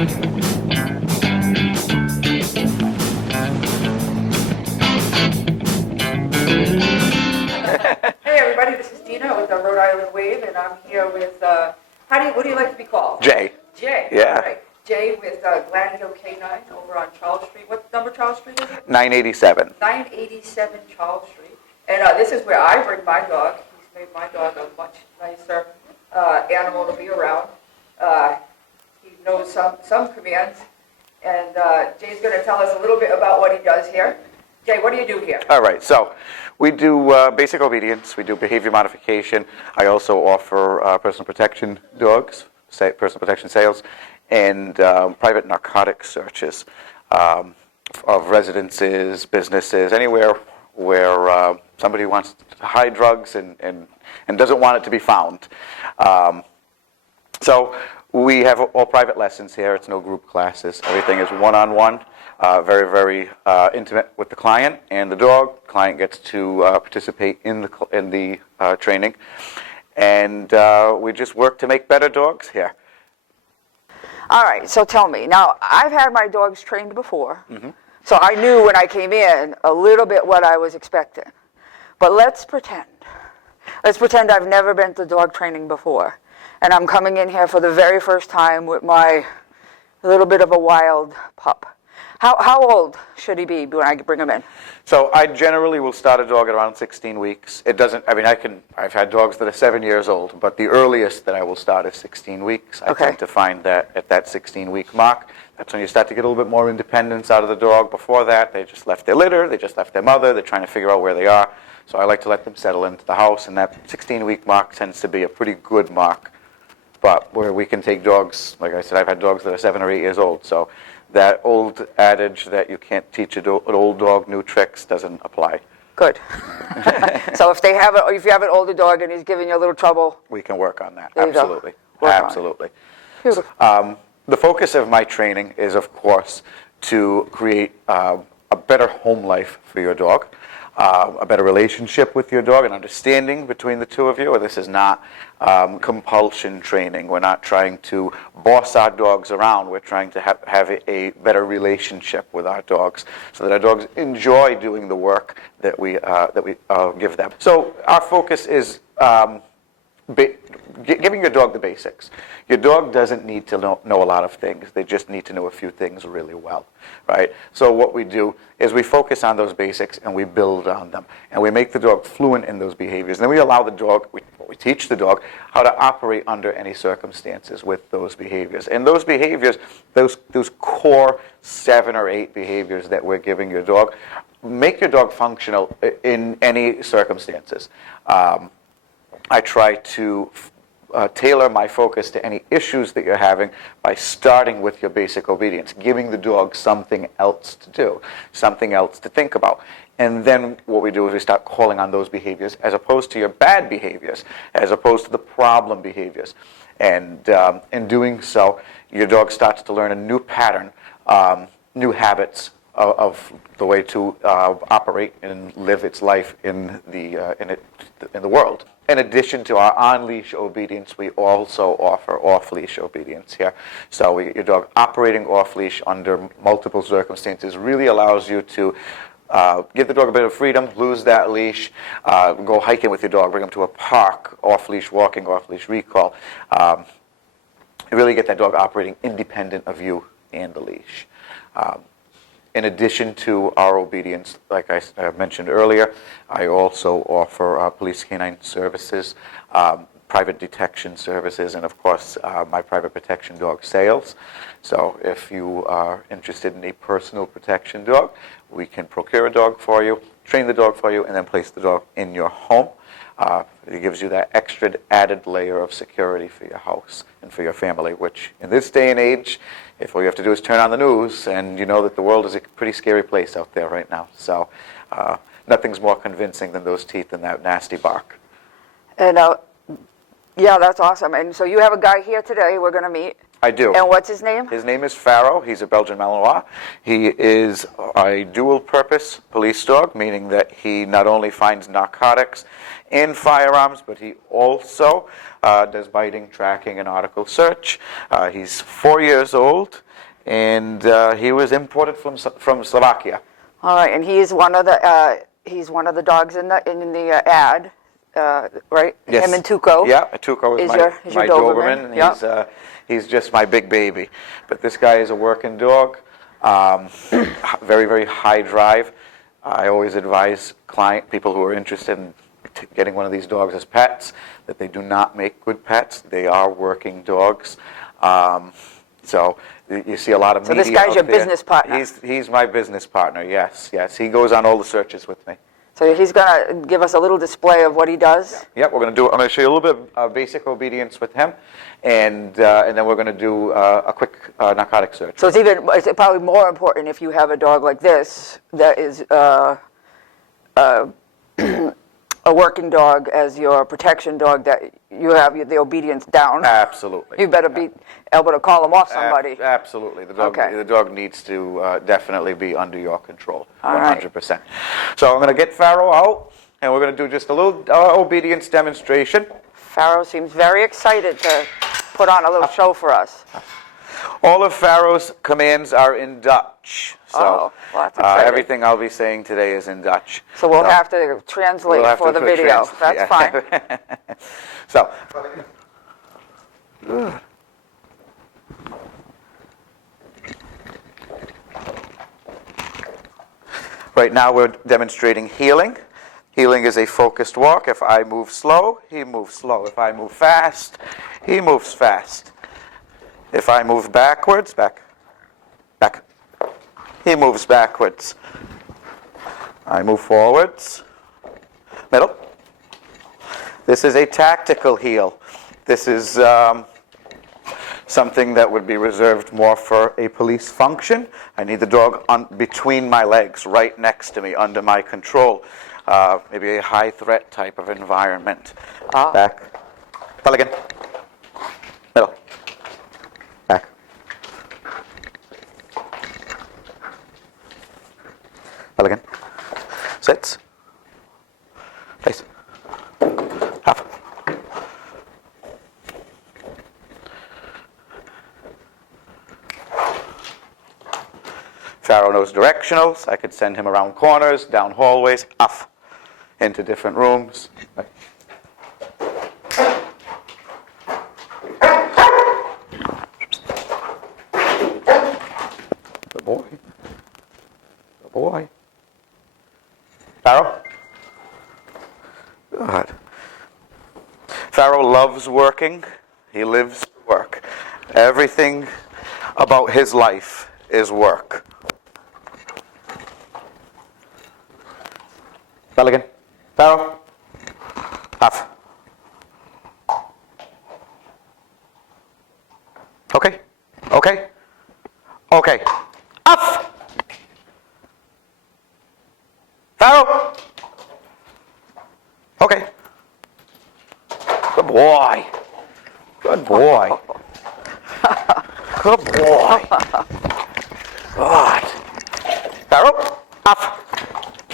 Hey everybody, this is Dina with the Rhode Island Wave, and I'm here with, what do you like to be called? Jay. Jay. Yeah. All right. Jay with Gladio Canine over on Charles Street. What number Charles Street is it? 987. 987 Charles Street. And this is where I bring my dog. He's made my dog a much nicer animal to be around. He knows some commands. And Jay's going to tell us a little bit about what he does here. Jay, what do you do here? All right, so we do basic obedience. We do behavior modification. I also offer personal protection dogs, personal protection sales, and private narcotic searches of residences, businesses, anywhere where somebody wants to hide drugs and doesn't want it to be found. So we have all private lessons here. It's no group classes. Everything is one-on-one, very, very intimate with the client and the dog. Client gets to participate in the training, and we just work to make better dogs here. All right, so tell me. Now, I've had my dogs trained before, so I knew when I came in a little bit what I was expecting. But let's pretend. Let's pretend I've never been to dog training before, and I'm coming in here for the very first time with my little bit of a wild pup. How old should he be when I bring him in? So I generally will start a dog at around 16 weeks. It doesn't, I mean, I've had dogs that are 7 years old, but the earliest that I will start is 16 weeks. I tend to find that at that 16-week mark, that's when you start to get a little bit more independence out of the dog. Before that, they just left their litter, they just left their mother, they're trying to figure out where they are. So I like to let them settle into the house, and that 16-week mark tends to be a pretty good mark. But where we can take dogs, like I said, I've had dogs that are 7 or 8 years old, so that old adage that you can't teach an old dog new tricks doesn't apply. Good. So if you have an older dog and he's giving you a little trouble, we can work on that. There you go. Absolutely. Work on it. Absolutely. Beautiful. The focus of my training is, of course, to create a better home life for your dog, a better relationship with your dog, an understanding between the two of you. This is not compulsion training. We're not trying to boss our dogs around. We're trying to have a better relationship with our dogs so that our dogs enjoy doing the work that we give them. So our focus is giving your dog the basics. Your dog doesn't need to know a lot of things. They just need to know a few things really well, right? So what we do is we focus on those basics and we build on them. And we make the dog fluent in those behaviors. And then we allow the dog, we teach the dog how to operate under any circumstances with those behaviors. And those behaviors, those core 7 or 8 behaviors that we're giving your dog, make your dog functional in any circumstances. I try to tailor my focus to any issues that you're having by starting with your basic obedience, giving the dog something else to do, something else to think about. And then what we do is we start calling on those behaviors as opposed to your bad behaviors, as opposed to the problem behaviors. And in doing so, your dog starts to learn a new pattern, new habits of the way to operate and live its life in the world. In addition to our on-leash obedience, we also offer off-leash obedience here. So your dog operating off-leash under multiple circumstances really allows you to give the dog a bit of freedom, lose that leash, go hiking with your dog, bring them to a park, off-leash walking, off-leash recall. You really get that dog operating independent of you and the leash. In addition to our obedience, like I mentioned earlier, I also offer police canine services, private detection services, and of course my private protection dog sales. So if you are interested in a personal protection dog, we can procure a dog for you, train the dog for you, and then place the dog in your home. It gives you that extra added layer of security for your house and for your family, which in this day and age, if all you have to do is turn on the news, and you know that the world is a pretty scary place out there right now. So nothing's more convincing than those teeth and that nasty bark. And Yeah, that's awesome. And so you have a guy here today we're going to meet. I do. And what's his name? His name is Pharaoh. He's a Belgian Malinois. He is a dual-purpose police dog, meaning that he not only finds narcotics in firearms, but he also does biting, tracking, and article search. He's 4 years old, and he was imported from Slovakia. All right, and he's one of the dogs in the ad, right? Yes. Him and Tuco. Yeah, Tuco is my Doberman. Yep. He's just my big baby. But this guy is a working dog, very, very high drive. I always advise people who are interested in getting one of these dogs as pets that they do not make good pets. They are working dogs. So you see a lot of media. So this guy's your out there. business partner. He's my business partner, yes. He goes on all the searches with me. So he's going to give us a little display of what he does. Yep, I'm going to show you a little bit of basic obedience with him, and then we're going to do a quick narcotic search. So it's probably more important if you have a dog like this that is a working dog as your protection dog, that you have the obedience down. Absolutely. You better be able to call him off somebody. Absolutely. The dog needs to definitely be under your control, All right. 100%. So I'm going to get Pharaoh out, and we're going to do just a little obedience demonstration. Pharaoh seems very excited to put on a little show for us. All of Pharaoh's commands are in Dutch. So well, that's exciting. everything I'll be saying today is in Dutch. So we'll have to translate for the video. That's fine. So, right now we're demonstrating heeling. Heeling is a focused walk. If I move slow, he moves slow. If I move fast, he moves fast. If I move backwards, back, he moves backwards. I move forwards, middle. This is a tactical heel. This is something that would be reserved more for a police function. I need the dog between my legs, right next to me, under my control. Maybe a high threat type of environment. Back, Pelican, middle. Back. Pelican. Sits. Face. Half. Pharaoh knows directionals. I could send him around corners, down hallways, off, into different rooms. Right. Good boy. Good boy. Pharaoh? Good. Pharaoh loves working. He lives to work. Everything about his life is work. Pelican. Pharaoh. Off. Okay. Okay. Okay. Off. Pharaoh. Okay. Good boy. Good boy. Good boy. Good. Pharaoh. Off.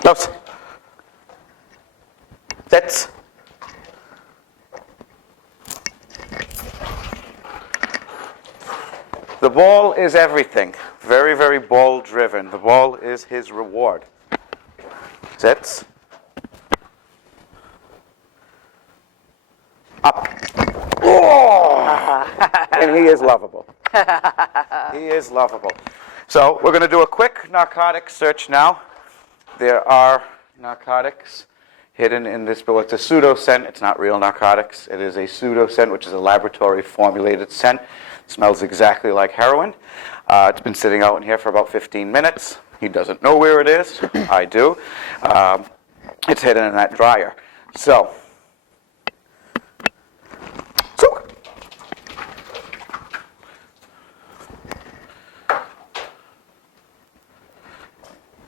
Close. Sits. The ball is everything. Very, very ball driven. The ball is his reward. Sits. Up. Oh! And he is lovable. He is lovable. So we're going to do a quick narcotic search now. There are narcotics hidden in this bill. It's a pseudo scent. It's not real narcotics. It is a pseudo scent, which is a laboratory formulated scent. It smells exactly like heroin. It's been sitting out in here for about 15 minutes. He doesn't know where it is. I do. It's hidden in that dryer. So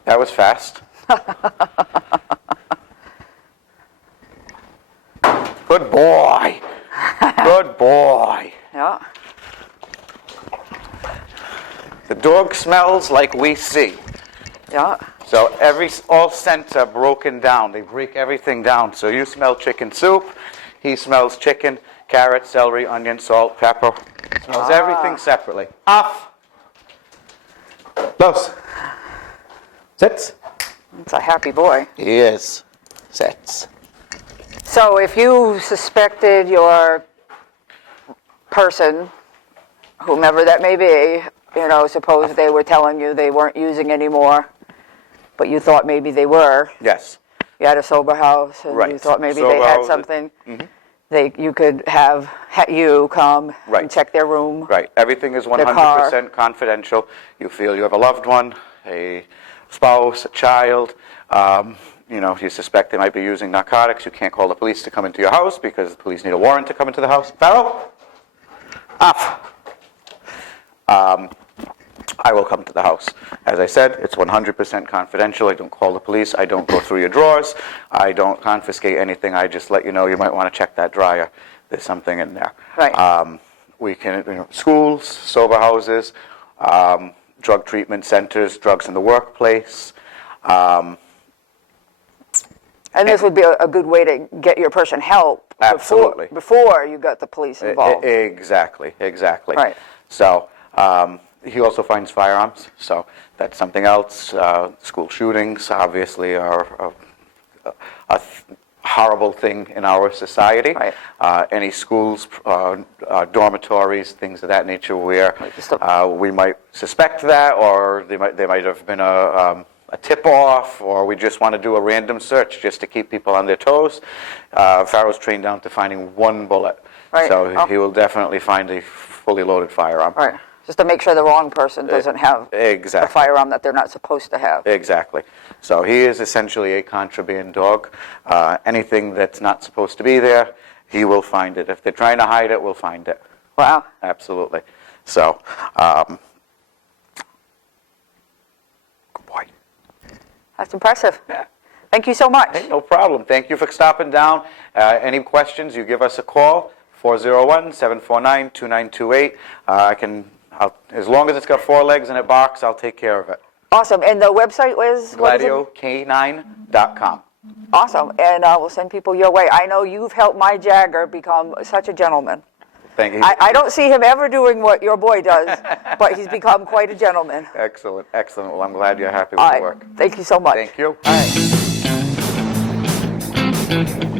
that was fast. Good boy. Good boy. Yeah. The dog smells like we see. Yeah. So all scents are broken down. They break everything down. So you smell chicken soup. He smells chicken, carrot, celery, onion, salt, pepper. Smells everything separately. Off. Close. Sits. It's a happy boy. He is. Sits. So if you suspected your person, whomever that may be, suppose they were telling you they weren't using anymore, but you thought maybe they were. Yes. You had a sober house, and Right. you thought maybe Sober they had house, something. You could have you come Right. and check their room. Right. Everything is car. 100% confidential. You feel you have a loved one, a spouse, a child. You suspect they might be using narcotics. You can't call the police to come into your house because the police need a warrant to come into the house. Farrell, off. I will come to the house. As I said, it's 100% confidential. I don't call the police. I don't go through your drawers. I don't confiscate anything. I just let you know you might want to check that dryer. There's something in there. Right. We can, schools, sober houses, drug treatment centers, drugs in the workplace. And this would be a good way to get your person help Absolutely. before you got the police involved. Exactly. Right. So he also finds firearms, so that's something else. School shootings obviously are a horrible thing in our society. Right. Any schools, dormitories, things of that nature where we might suspect that, or they might have been a tip-off, or we just want to do a random search just to keep people on their toes. Farrell's trained down to finding one bullet. Right. So he will definitely find a fully loaded firearm. Right. Just to make sure the wrong person doesn't have Exactly. a firearm that they're not supposed to have. Exactly. So he is essentially a contraband dog. Anything that's not supposed to be there, he will find it. If they're trying to hide it, we'll find it. Wow. Absolutely. So, good boy. That's impressive. Yeah. Thank you so much. Hey, no problem. Thank you for stopping down. Any questions, you give us a call, 401-749-2928. As long as it's got 4 legs and it barks, I'll take care of it. Awesome. And the website was? GladioCanine.com. Awesome. And we'll send people your way. I know you've helped my Jagger become such a gentleman. Thank you. I don't see him ever doing what your boy does, but he's become quite a gentleman. Excellent, excellent. Well, I'm glad you're happy with All the right. work. Thank you so much. Thank you. All right.